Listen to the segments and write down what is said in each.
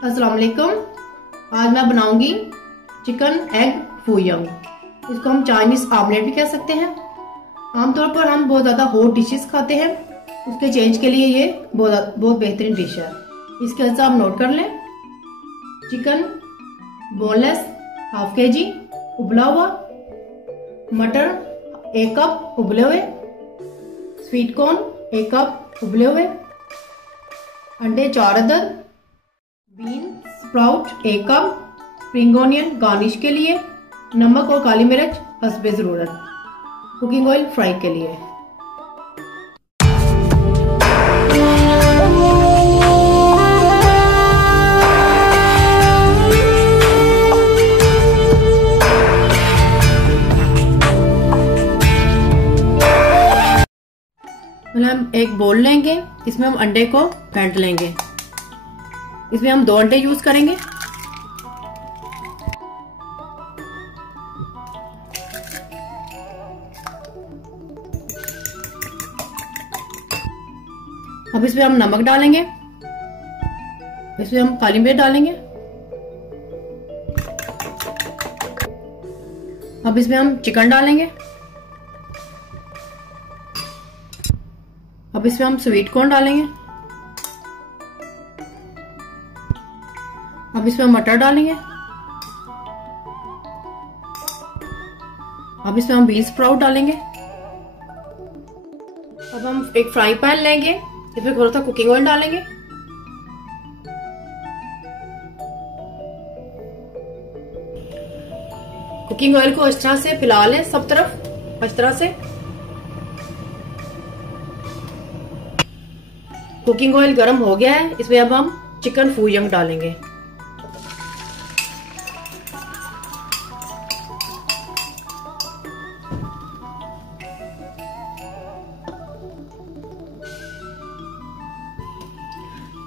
अस्सलाम वालेकुम। आज मैं बनाऊंगी चिकन एग फूयंग। इसको हम चाइनीज आमलेट भी कह सकते हैं। आमतौर पर हम बहुत ज्यादा हॉट डिशेस खाते हैं, उसके चेंज के लिए ये बहुत बेहतरीन डिश है। इसके हिसाब आप नोट कर लें। चिकन बोनलेस हाफ kg उबला हुआ, मटर 1 कप उबले हुए, स्वीट कॉर्न 1 कप उबले हुए, अंडे 4 अदद, bean sprout 1 cup, spring onion garnish के लिए, नमक और काली मिर्च हस्बे जरूरत, कुकिंग ऑयल फ्राई के लिए। हम एक बोल लेंगे, इसमें हम अंडे को फेंट लेंगे। इसमें हम 2 अंडे यूज करेंगे। अब इसमें हम नमक डालेंगे, इसमें हम काली मिर्च डालेंगे। अब इसमें हम चिकन डालेंगे। अब इसमें हम स्वीट कॉर्न डालेंगे। अब इसमें हम मटर डालेंगे। अब इसमें हम बीन स्प्राउट डालेंगे। अब हम एक फ्राई पैन लेंगे, इसमें थोड़ा सा कुकिंग ऑयल डालेंगे। कुकिंग ऑयल को इस तरह से फैला लें सब तरफ, इस तरह से। कुकिंग ऑयल गर्म हो गया है, इसमें अब हम चिकन फूयंग डालेंगे।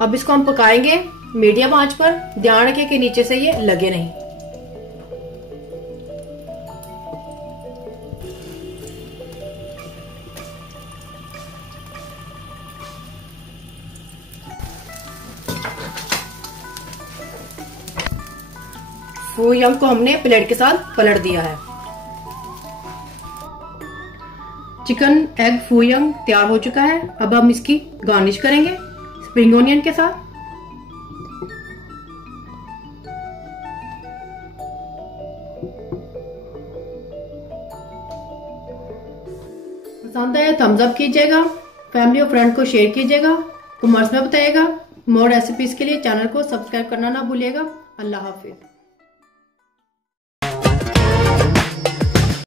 अब इसको हम पकाएंगे मीडियम आंच पर, ध्यान रखें कि नीचे से ये लगे नहीं। फूयंग को हमने प्लेट के साथ पलट दिया है। चिकन एग फूयंग तैयार हो चुका है। अब हम इसकी गार्निश करेंगे स्प्रिंग ऑनियन के साथ। पसंद आया थम्स अप कीजिएगा, फैमिली और फ्रेंड को शेयर कीजिएगा, कमेंट्स में बताइएगा। मोर रेसिपीज के लिए चैनल को सब्सक्राइब करना ना भूलिएगा। अल्लाह हाफिज।